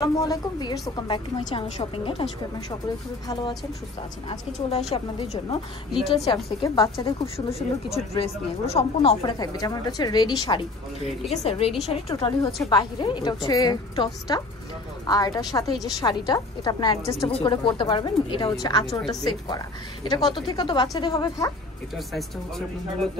আসসালামু আলাইকুম viewers, welcome back to my channel shopping at. আজকে আপনারা সকলে খুব ভালো আছেন, সুস্থ আছেন। আজকে চলে আসি আপনাদের জন্য লিটল চ্যাম্পস থেকে বাচ্চাদের খুব সুন্দর সুন্দর কিছু ড্রেস নিয়ে। এগুলো সম্পূর্ণ অফারে থাকবে। যেমন এটা হচ্ছে রেডি শাড়ি, ঠিক আছে? রেডি শাড়ি টোটালি হচ্ছে বাহিরে, এটা হচ্ছে টপসটা, আর এটার সাথে এই যে শাড়িটা, এটা আপনি অ্যাডজাস্টেবল করে পরতে পারবেন। এটা হচ্ছে আঁচলটা সেট করা। এটা কত থেকে কত বাচ্চাদের হবে ভাই? এটার সাইজটা হচ্ছে আপনার মূলত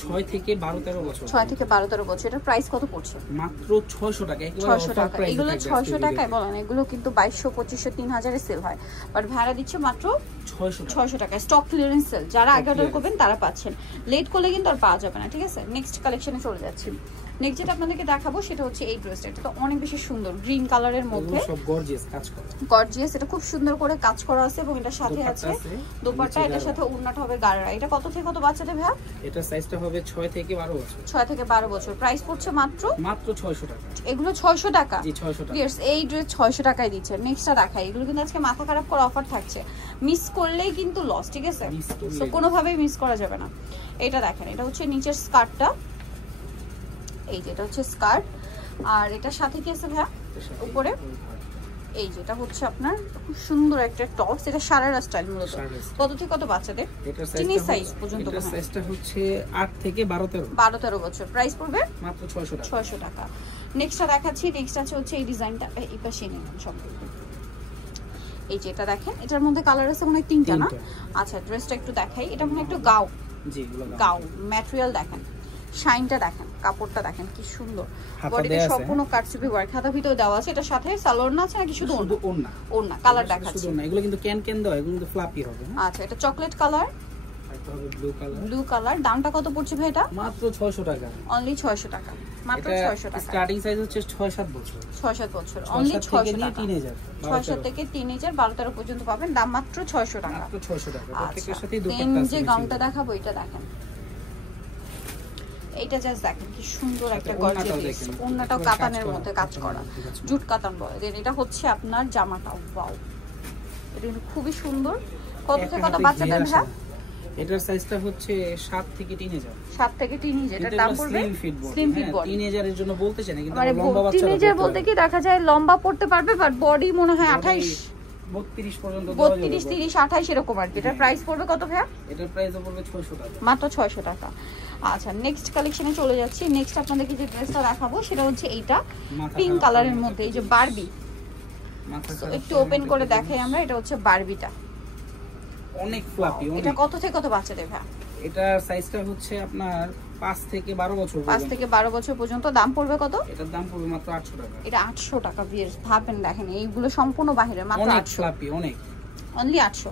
6 থেকে 12-13 বছর। 6 থেকে 12-13 বছর। এটার প্রাইস কত পড়ছে? মাত্র 600 টাকা। 600 টাকা। এগুলো 600 টাকায় বলেন, এগুলো কিন্তু 2200, 2500, 3000 এ সেল হয়, বাট ভাড়া দিচ্ছে মাত্র 600 টাকা। Stock clearance sale. যারা আগে অর্ডার করবেন তারা পাচ্ছেন, লেট করলে কিন্তু আর পাওয়া যাবে না, ঠিক আছে? নেক্সট কালেকশনে চলে যাচ্ছি। নেক্সট যেটা আপনাদেরকে দেখাবো সেটা হচ্ছে এই ড্রেসটা। এটা তো অনেক বেশি সুন্দর, গ্রিন কালারের মধ্যে, সব গর্জিয়াস কাজ করা। গর্জিয়াস, এটা খুব সুন্দর করে কাজ করা আছে এবং এটার সাথে আছে দোপাট্টা, এটার সাথে ওড়নাটা হবে গাড়রা। এটা কত থেকে কত বাচ্চাদের ভাই? এটা সাইজটা হবে 6 থেকে 12 বছর। 6 থেকে 12 বছর। প্রাইস পড়ছে মাত্র 600 টাকা। এগুলো 600 টাকা। জি 600 টাকা। ভিউয়ার্স, এই ড্রেস 600 টাকায় দিচ্ছে। নেক্সটটা দেখাই। এগুলো কিন্তু আজকে মাথা খারাপ করে অফার থাকছে, মিস করলেই কিন্তু লস, ঠিক আছে? সো কোনোভাবেই মিস করা যাবে না। এটা দেখেন, এটা হচ্ছে নিচের স্কার্টটা, এই যে এটা হচ্ছে স্কার্ট, আর এটার সাথে কি আছে ভাইয়া উপরে? এই যে এটা হচ্ছে আপনার খুব সুন্দর একটা টপস। এটা সারারা স্টাইল মূলত। কত থেকে কত বাচ্চাদের? এটার সাইজ পর্যন্ত। এটার সাইজটা হচ্ছে 8 থেকে 12-13 বছর। প্রাইস পড়বে মাত্র 600 টাকা। 600 টাকা। নেক্সটটা দেখাচ্ছি। নেক্সট আছে হচ্ছে এই ডিজাইনটা, এই পাশে নিন সম্পূর্ণ। এই যে এটা দেখেন, এটার মধ্যে কালার আছে মনে হয় 3টা না? আচ্ছা, ড্রেসটা একটু দেখাই। এটা মনে হয় একটু গাউন। জি এগুলো গাউন। ম্যাটেরিয়াল দেখেন, শাইনটা দেখেন, কাপড়টা দেখেন কি সুন্দর। বডিতে সম্পূর্ণ কাটচুপি ওয়ার্ক, হাতা ভিতরে দেওয়া আছে। এটার সাথে সালোয়ার না আছে নাকি শুধু ওড়না? ওড়না। কালার দেখাচ্ছি। শুধু না, এগুলো কিন্তু ক্যান দেওয়া, এগুলো কিন্তু ফ্লাপি হবে। আচ্ছা, এটা চকলেট কালার, এটা হবে ব্লু কালার। Blue colour. দামটা কত পড়ছে ভাই এটা? মাত্র 600 টাকা। অনলি 600 টাকা। মাত্র 600 টাকা। স্টার্টিং সাইজ হচ্ছে 6-7 বছর। 6-7 বছর। অনলি 600 টাকা। 600 থেকে 3000, 12-13 পর্যন্ত পাবেন। দাম মাত্র 600 টাকা। মাত্র 600 টাকা। প্রত্যেকটার সাথেই দুপাট্টা আছে। যে গাউনটা দেখাবো এটা দেখেন, এইটা জাস্ট দেখেন কি সুন্দর একটা গর্জিয়াস। ওড়নাটাও কাতানের মধ্যে কাজ করা, জুট কাতান বলে। দেন এটা হচ্ছে আপনার জামাটা, ওয়াও, এটা কিন্তু খুবই সুন্দর। কত থেকে কত বাচ্চাদের ভাই? এটার সাইজটা হচ্ছে 7 থেকে 3000। 7 থেকে 3000। এটার দাম পড়বে স্লিম ফিট বডি। 3000 এর জন্য বলতে চাই না, কিন্তু মানে লম্বা বাচ্চা 3000 বলতে কি দেখা যায় লম্বা পড়তে পারবে, বাট বডি মনে হয় 28 32 পর্যন্ত, 32, 30, 28 এরকম আর কি। এটার প্রাইস পড়বে কত ভাই? এটার প্রাইস পড়বে 600 টাকা। মাত্র 600 টাকা। আচ্ছা, নেক্সট কালেকশনে চলে যাচ্ছি। নেক্সট আপনাদেরকে যে ড্রেসটা দেখাবো সেটা হচ্ছে এইটা পিঙ্ক কালারের মধ্যে, এই যে বারবি। একটু ওপেন করে দেখাই আমরা। এটা হচ্ছে বারবিটা, অনেক ফ্লাপি। এটা কত থেকে কত বাচ্চাদের ভাই? এটার সাইজটা হচ্ছে আপনার 5 থেকে 12 বছর। 5 থেকে 12 বছর পর্যন্ত। দাম পড়বে কত? এটার দাম পড়বে মাত্র 800 টাকা। এটা 800 টাকা। ভিউয়ার্স ভাবেন, দেখেন এইগুলো সম্পূর্ণ বাইরে, মাত্র 800। অনেক ফ্লাপি, অনেক, অনলি 800।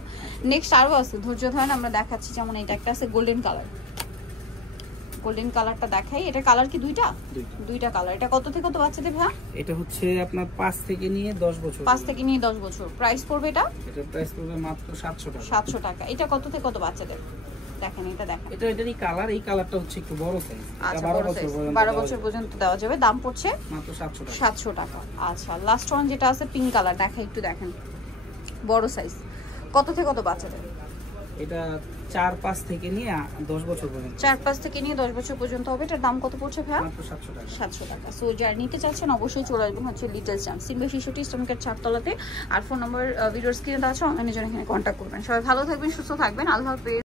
নেক্সট আরো আছে, ধৈর্য ধরেন আমরা দেখাচ্ছি। যেমন এটা একটা আছে গোল্ডেন কালার, গোল্ডেন কালারটা দেখাই। এটা কালার কি দুইটা কালার। এটা কত থেকে কত বাচ্চাদের ভাই? এটা হচ্ছে আপনার 5 থেকে নিয়ে 10 বছর। 5 থেকে নিয়ে 10 বছর। প্রাইস পড়বে এটা? এটার প্রাইস পড়বে মাত্র 700 টাকা। 700 টাকা। এটা কত থেকে কত বাচ্চাদের? দেখেন এটা দেখেন, এটারই কালার, এই কালারটা হচ্ছে একটু বড় সাইজ। আচ্ছা, বড় সাইজ 12 বছর পর্যন্ত দেওয়া যাবে। দাম পড়ছে মাত্র 700 টাকা। 700 টাকা। আচ্ছা, লাস্ট ওয়ান যেটা আছে পিঙ্ক কালার, দেখাই একটু দেখেন, বড় সাইজ। কত থেকে কত বাচ্চাদের? এটা 4-5 থেকে নিয়ে 10 বছর পর্যন্ত। 4-5 থেকে নিয়ে 10 বছর পর্যন্ত হবে। এটার দাম কত পড়ছে ভাই? মাত্র 700 টাকা। 700 টাকা। সো যারা নিতে চাচ্ছেন অবশ্যই চলে আসবেন হচ্ছে লিটল চ্যাম্পস, সিম্বা শিশুটি স্টমকের 4 তলাতে। আর ফোন নাম্বার ভিডিওর স্ক্রিনে দেওয়া আছে, অনলাইনে জন্য এখানে কন্ট্যাক্ট করবেন। সবাই ভালো থাকবেন, সুস্থ থাকবেন। আল্লাহ হাফেজ।